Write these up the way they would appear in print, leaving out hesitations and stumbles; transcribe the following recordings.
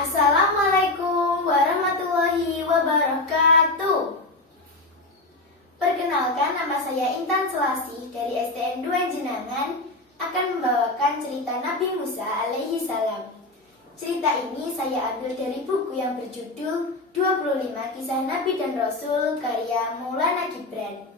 Assalamualaikum warahmatullahi wabarakatuh. Perkenalkan, nama saya Intan Selasih dari STN 2 Jenangan akan membawakan cerita Nabi Musa alaihi salam. Cerita ini saya ambil dari buku yang berjudul 25 Kisah Nabi dan Rasul karya Maulana Gibran.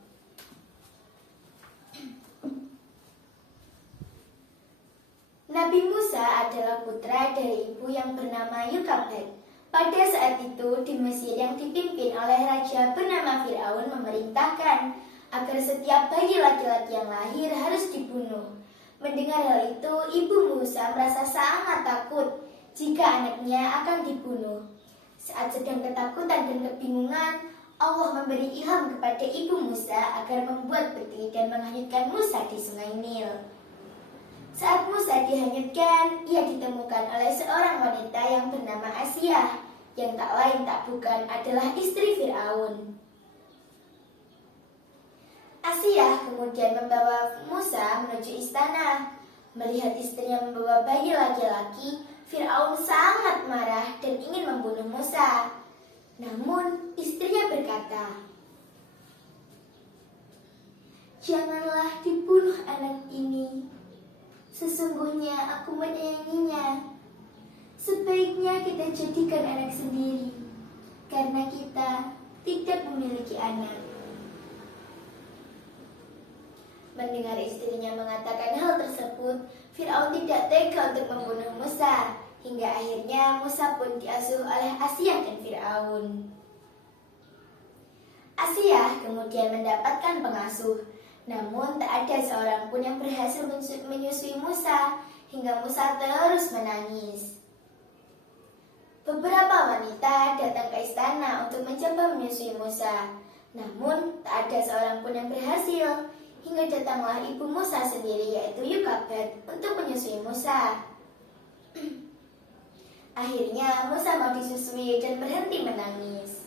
Nabi Musa adalah putra dari ibu yang bernama Yukabed. Pada saat itu di Mesir yang dipimpin oleh raja bernama Firaun memerintahkan agar setiap bayi laki-laki yang lahir harus dibunuh. Mendengar hal itu, ibu Musa merasa sangat takut jika anaknya akan dibunuh. Saat sedang ketakutan dan kebingungan, Allah memberi ilham kepada ibu Musa agar membuat peti dan menghanyutkan Musa di sungai Nil. Saat Musa dihanyutkan, ia ditemukan oleh seorang wanita yang bernama Asiyah, yang tak lain tak bukan adalah istri Firaun. Asiyah kemudian membawa Musa menuju istana. Melihat istrinya membawa bayi laki-laki, Firaun sangat marah dan ingin membunuh Musa. Namun istrinya berkata, "Janganlah dibunuh anak ini. Sesungguhnya aku menyayanginya. Sebaiknya kita jadikan anak sendiri, karena kita tidak memiliki anak." Mendengar istrinya mengatakan hal tersebut, Firaun tidak tega untuk membunuh Musa, hingga akhirnya Musa pun diasuh oleh Asiyah dan Firaun. Asiyah kemudian mendapatkan pengasuh. Namun tak ada seorang pun yang berhasil menyusui Musa, hingga Musa terus menangis. Beberapa wanita datang ke istana untuk mencoba menyusui Musa. Namun tak ada seorang pun yang berhasil, hingga datanglah ibu Musa sendiri, yaitu Yukabed, untuk menyusui Musa. Akhirnya Musa mau disusui dan berhenti menangis.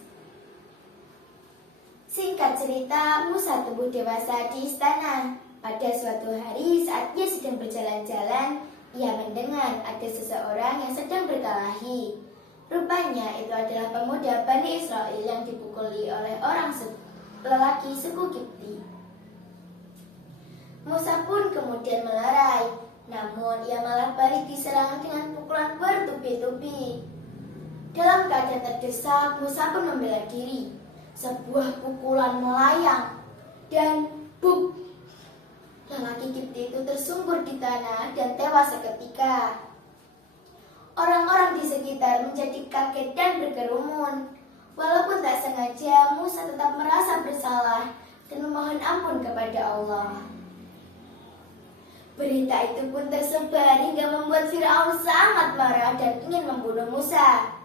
Singkat cerita, Musa tumbuh dewasa di istana. Pada suatu hari saat ia sedang berjalan-jalan, ia mendengar ada seseorang yang sedang berkelahi. Rupanya itu adalah pemuda Bani Israel yang dipukuli oleh orang lelaki suku Kipti. Musa pun kemudian melerai, namun ia malah balik diserang dengan pukulan bertubi-tubi. Dalam keadaan terdesak, Musa pun membela diri. Sebuah pukulan melayang dan buk, lelaki Kipti itu tersungkur di tanah dan tewas seketika. Orang-orang di sekitar menjadi kaget dan berkerumun. Walaupun tak sengaja, Musa tetap merasa bersalah dan memohon ampun kepada Allah. Berita itu pun tersebar hingga membuat Firaun sangat marah dan ingin membunuh Musa.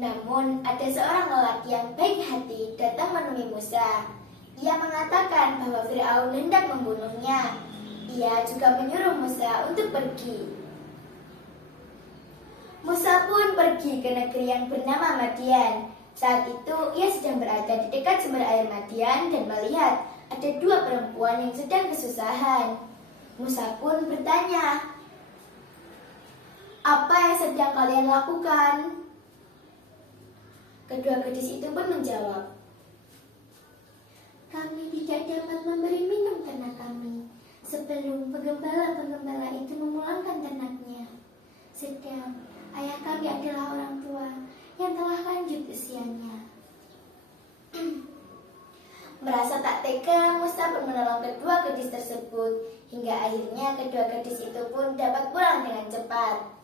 Namun ada seorang lelaki yang baik hati datang menemui Musa. Ia mengatakan bahwa Firaun hendak membunuhnya. Ia juga menyuruh Musa untuk pergi. Musa pun pergi ke negeri yang bernama Madian. Saat itu ia sedang berada di dekat sumber air Madian dan melihat ada dua perempuan yang sedang kesusahan. Musa pun bertanya, "Apa yang sedang kalian lakukan?" Kedua gadis itu pun menjawab, "Kami tidak dapat memberi minum ternak kami sebelum penggembala-penggembala itu memulangkan ternaknya. Sedang ayah kami adalah orang tua yang telah lanjut usianya." Merasa tak tega, Musa pun menolong kedua gadis tersebut, hingga akhirnya kedua gadis itu pun dapat pulang dengan cepat.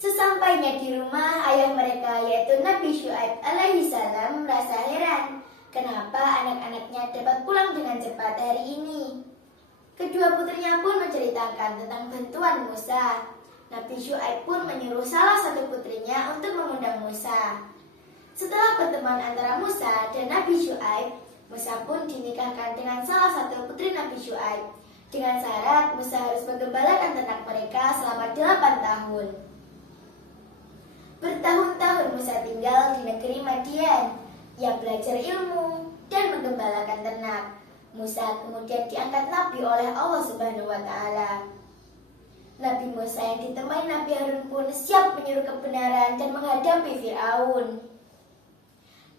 Sesampainya di rumah, ayah mereka yaitu Nabi Syuaib alaihi salam merasa heran kenapa anak-anaknya dapat pulang dengan cepat hari ini. Kedua putrinya pun menceritakan tentang bantuan Musa. Nabi Syuaib pun menyuruh salah satu putrinya untuk mengundang Musa. Setelah pertemuan antara Musa dan Nabi Syuaib, Musa pun dinikahkan dengan salah satu putri Nabi Syuaib dengan syarat Musa harus menggembalakan ternak mereka selama 8 tahun. Bertahun-tahun Musa tinggal di negeri Madian. Ia belajar ilmu dan menggembalakan ternak. Musa kemudian diangkat nabi oleh Allah Subhanahu wa taala. Nabi Musa yang ditemani Nabi Harun pun siap menyuruh kebenaran dan menghadapi Fir'aun.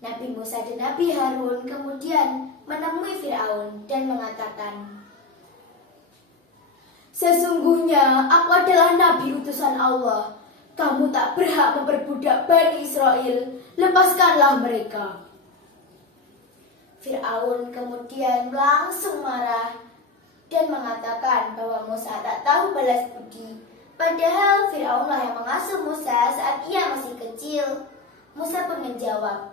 Nabi Musa dan Nabi Harun kemudian menemui Fir'aun dan mengatakan, "Sesungguhnya aku adalah Nabi utusan Allah. Kamu tak berhak memperbudak Bani Israel. Lepaskanlah mereka." Fir'aun kemudian langsung marah dan mengatakan bahwa Musa tak tahu balas budi. Padahal Fir'aunlah yang mengasuh Musa saat ia masih kecil. Musa pun menjawab,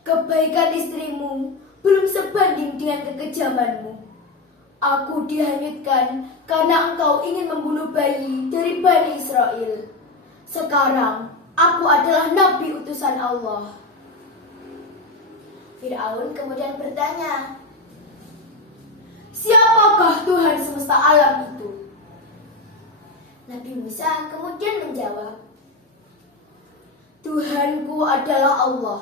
"Kebaikan istrimu belum sebanding dengan kekejamanmu. Aku dihanyutkan karena engkau ingin membunuh bayi dari Bani Israel. Sekarang aku adalah Nabi utusan Allah." Fir'aun kemudian bertanya, "Siapakah Tuhan semesta alam itu?" Nabi Musa kemudian menjawab, "Tuhanku adalah Allah.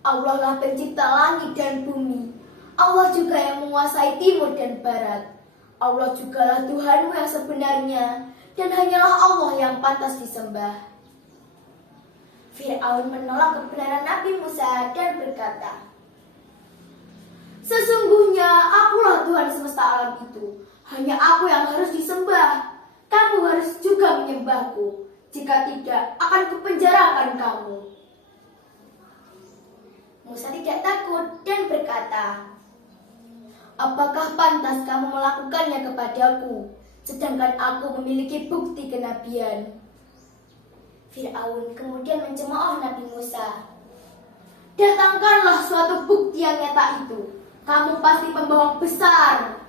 Allah lah pencipta langit dan bumi. Allah juga yang menguasai timur dan barat. Allah jugalah Tuhanmu yang sebenarnya, dan hanyalah Allah yang pantas disembah." Fir'aun menolak kebenaran Nabi Musa dan berkata, "Sesungguhnya akulah Tuhan semesta alam itu. Hanya aku yang harus disembah. Kamu harus juga menyembahku. Jika tidak, akan kupenjarakan kamu." Musa tidak takut dan berkata, "Apakah pantas kamu melakukannya kepadaku, sedangkan aku memiliki bukti kenabian?" Fir'aun kemudian mencemooh Nabi Musa, "Datangkanlah suatu bukti yang nyata itu. Kamu pasti pembohong besar."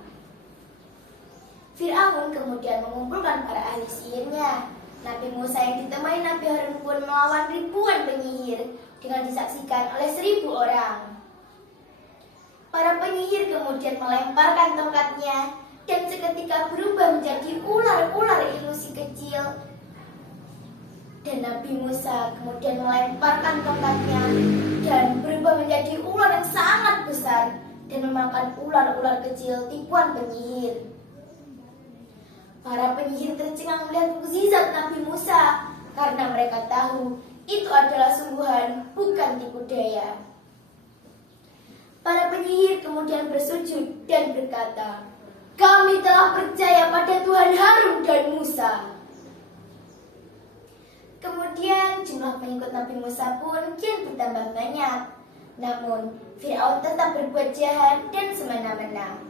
Fir'aun kemudian mengumpulkan para ahli sihirnya. Nabi Musa yang ditemani Nabi Harun pun melawan ribuan penyihir dengan disaksikan oleh 1.000 orang. Para penyihir kemudian melemparkan tongkatnya dan seketika berubah menjadi ular-ular ilusi kecil. Dan Nabi Musa kemudian melemparkan tongkatnya dan berubah menjadi ular yang sangat besar dan memakan ular-ular kecil tipuan penyihir. Para penyihir tercengang melihat mukjizat Nabi Musa karena mereka tahu itu adalah sungguhan, bukan tipu daya. Para penyihir kemudian bersujud dan berkata, "Kami telah percaya pada Tuhan Harun dan Musa." Kemudian jumlah pengikut Nabi Musa pun kian bertambah banyak. Namun Fir'aun tetap berbuat jahat dan semena-mena.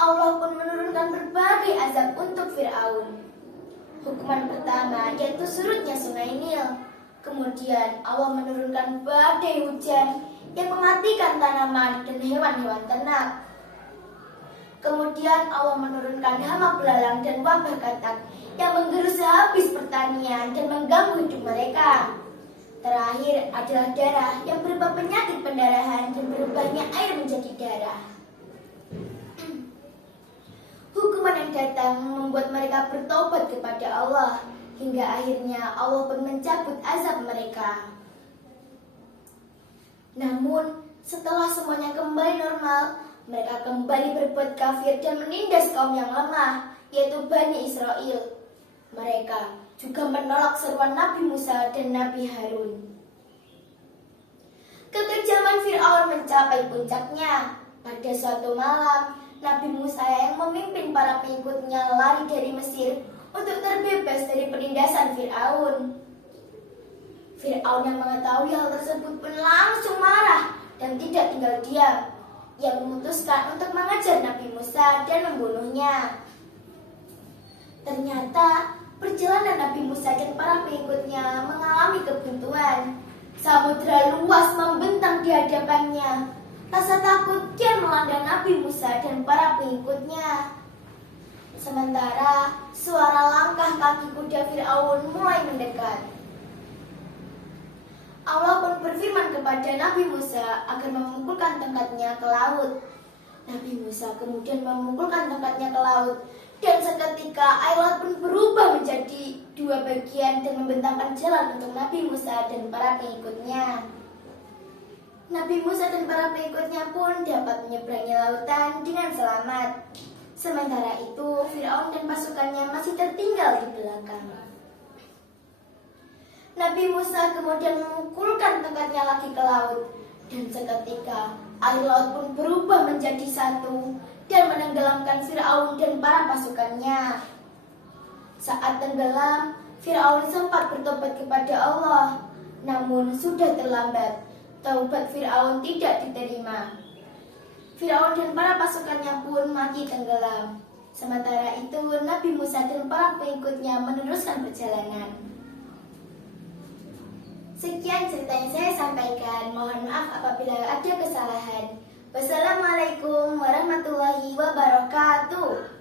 Allah pun menurunkan berbagai azab untuk Fir'aun. Hukuman pertama yaitu surutnya sungai Nil. Kemudian Allah menurunkan badai hujan yang mematikan tanaman dan hewan-hewan ternak. Kemudian Allah menurunkan hama belalang dan wabah katak yang menggerus habis pertanian dan mengganggu hidup mereka. Terakhir adalah darah yang berupa penyakit pendarahan dan berubahnya air menjadi darah. Hukuman yang datang membuat mereka bertobat kepada Allah, hingga akhirnya Allah pun mencabut azab mereka. Namun setelah semuanya kembali normal, mereka kembali berbuat kafir dan menindas kaum yang lemah, yaitu Bani Israel. Mereka juga menolak seruan Nabi Musa dan Nabi Harun. Kekejaman Fir'aun mencapai puncaknya. Pada suatu malam, Nabi Musa yang memimpin para pengikutnya lari dari Mesir untuk terbebas dari penindasan Fir'aun. Fir'aun yang mengetahui hal tersebut pun langsung marah dan tidak tinggal diam. Ia memutuskan untuk mengejar Nabi Musa dan membunuhnya. Ternyata perjalanan Nabi Musa dan para pengikutnya mengalami kebuntuan. Samudra luas membentang di hadapannya. Rasa takut kian melanda Nabi Musa dan para pengikutnya. Sementara suara langkah kaki kuda Fir'aun mulai mendekat. Allah pun berfirman kepada Nabi Musa agar memukulkan tongkatnya ke laut. Nabi Musa kemudian memukulkan tongkatnya ke laut, dan seketika air laut pun berubah menjadi 2 bagian dan membentangkan jalan untuk Nabi Musa dan para pengikutnya. Nabi Musa dan para pengikutnya pun dapat menyeberangi lautan dengan selamat. Sementara itu, Firaun dan pasukannya masih tertinggal di belakang. Nabi Musa kemudian memukulkan tongkatnya lagi ke laut, dan seketika air laut pun berubah menjadi satu dan menenggelamkan Firaun dan para pasukannya. Saat tenggelam, Firaun sempat bertobat kepada Allah, namun sudah terlambat. Taubat Firaun tidak diterima. Firaun dan para pasukannya pun mati tenggelam. Sementara itu, Nabi Musa dan para pengikutnya meneruskan perjalanan. Sekian cerita yang saya sampaikan. Mohon maaf apabila ada kesalahan. Wassalamualaikum warahmatullahi wabarakatuh.